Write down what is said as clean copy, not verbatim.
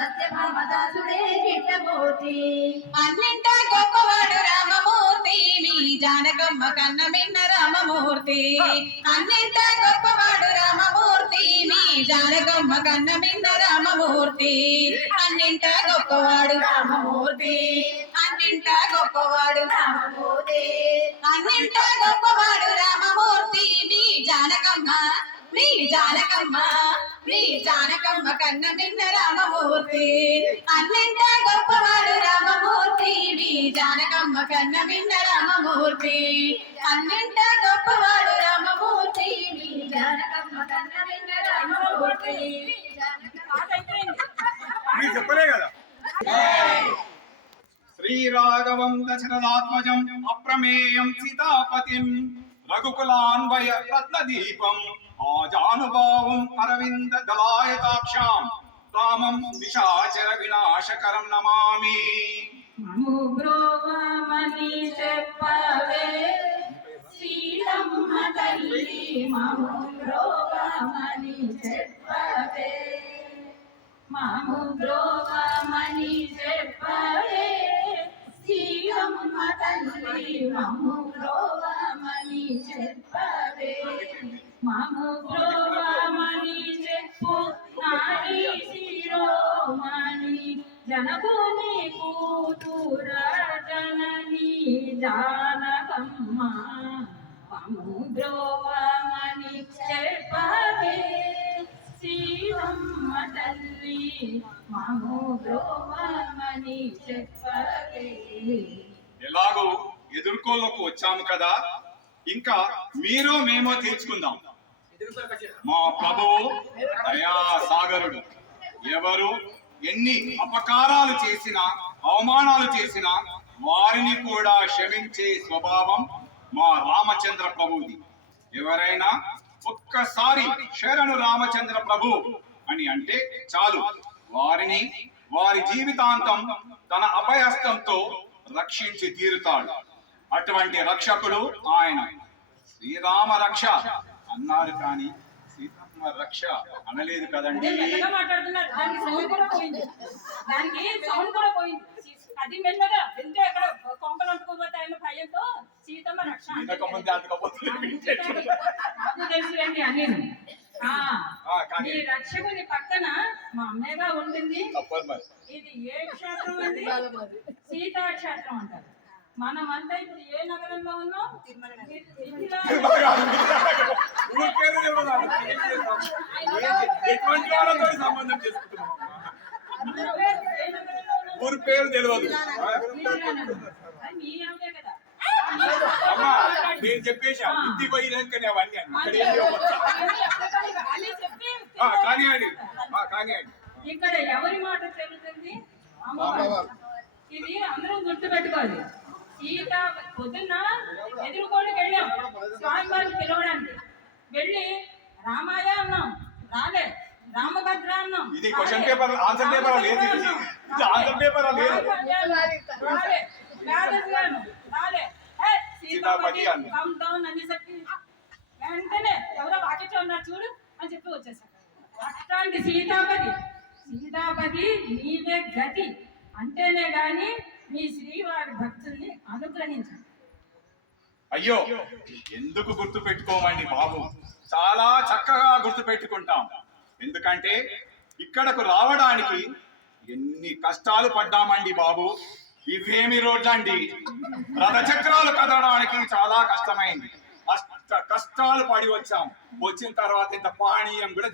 సత్యభామదాసుడే చిట్టమూర్తి అన్నింట గొప్పవాడు రామమూర్తి మీ జానకమ్మ కన్న మిన్న రామమూర్తి అన్నింట గొప్పవాడు రామమూర్తి మీ జానకమ్మ కన్న మిన్న రామమూర్తి అన్నింట గొప్పవాడు రామమూర్తి అన్నింట గొప్పవాడు రామమూర్తి అన్నింట గొప్పవాడు రామమూర్తి మీ జానకమ్మ మీ జానకమ్మ మీ జానకమ్మ కన్న మిన్న రామమూర్తి అన్నింట గొప్పవాడు రామమూర్తి మీ జానకమ్మ కన్న మిన్న రామమూర్తి అన్నింట గొప్పవాడు రామమూర్తి మీ జానకమ్మ కన్న మిన్న రామమూర్తి మీరు చెప్పలే కదా. శ్రీరాఘవం దశరథాత్మజం అప్రమేయం సీతాపతిం రఘుకులాన్వయ రత్నదీపం ఆజానుభావం అరవింద దళాయతాక్షాం రామం నిశాచర వినాశకరం నమామి. మము బ్రోవమని చెప్పవే సీతమ్మ తల్లి మము బ్రోవమని చెప్పవే మము బ్రోవమని చెప్పవే సీతమ్మ తల్లి మము బ్రోవమని చెప్పవే మము బ్రోవమని చెప్పు నారీ శిరోమణి జనకుని కూతుర జనని జానకమ్మ మము బ్రోవమని చెప్పవే శివమ్మ తల్లి మము బ్రోవమని చెప్పవే. ఎలాగో ఎదుర్కోలోకి వచ్చాము కదా, ఇంకా మీరో మేమో తీర్చుకుందాం. మా ప్రభువు దయా సాగరుడు. ఎవరు ఎన్ని అపకారాలు చేసినా అవమానాలు చేసినా వారిని కూడా క్షమించే స్వభావం మా రామచంద్ర ప్రభువుది. ఎవరైనా ఒక్కసారి శరణు రామచంద్ర ప్రభు అని అంటే చాలు, వారిని వారి జీవితాంతం తన అభయహస్తంతో రక్షించి తీరుతాడు. అటువంటి రక్షకుడు ఆయన. శ్రీరామ రక్ష అన్నారు కానీ సీతమ్మ రక్ష అనలేదు కదండి. మాట్లాడుతున్నారు, దానికి సౌండ్ కూడా పోయింది, దానికి సౌండ్ కూడా పోయింది. అది మెల్లగా వెళ్తే అక్కడ కొంపలు అంటుకోపోతే ఆయన భయంతో సీతమ్మ రక్ష తెలుసులేండి అని. ఈ రక్షకుని పక్కన మా అమ్మగా ఉంటుంది. ఇది ఏ క్షేత్రం అండి? సీతా క్షేత్రం అంటారు. మనం అంతా ఇప్పుడు ఏ నగరంలో ఉన్నాం? ఊరి పేరు తెలియదు. మీ ఆవిడే కదా. అమ్మా నేను చెప్పేసా, ఇంటికి పోయినాకనే అవన్నీ కానీ ఇక్కడ ఎవరి మాట చెల్లుతుంది? అమ్మవారు. ఇది అందరం గుర్తు పెట్టుకోవాలి. సీత పొద్దున్న ఎదురుకోడికి వెళ్ళాం స్వామివారిని పిలవడానికి. వెళ్ళి రామాయ అన్నాం, రాలే. రామభద్ర అన్నాం, ఇది క్వశ్చన్ పేపర్ ఆన్సర్ పేపర్ లేదు. ఇది ఆన్సర్ పేపర్ లేదు. రాలే. రాలే. సీతాపతి కమ్ డౌన్ అనేసరికి వెంటనే ఎవరో వాకిట్లో ఉన్నారు చూడు అని చెప్పి వచ్చేసారు. అట్లాంటి సీతాపతి నీవే గతి అంటేనే గాని మీ శ్రీవారి భక్తుల్ని అనుగ్రహించండి. అయ్యో ఎందుకు గుర్తు పెట్టుకోమండి బాబు, చాలా చక్కగా గుర్తు పెట్టుకుంటాం. ఎందుకంటే ఇక్కడకు రావడానికి ఎన్ని కష్టాలు పడ్డామండి బాబు. ఇవేమి రోడ్లండి, రథచక్రాలు కదలడానికి చాలా కష్టమైంది. కష్టాలు పడి వచ్చాం. వచ్చిన తర్వాత ఇంత పానీయం కూడా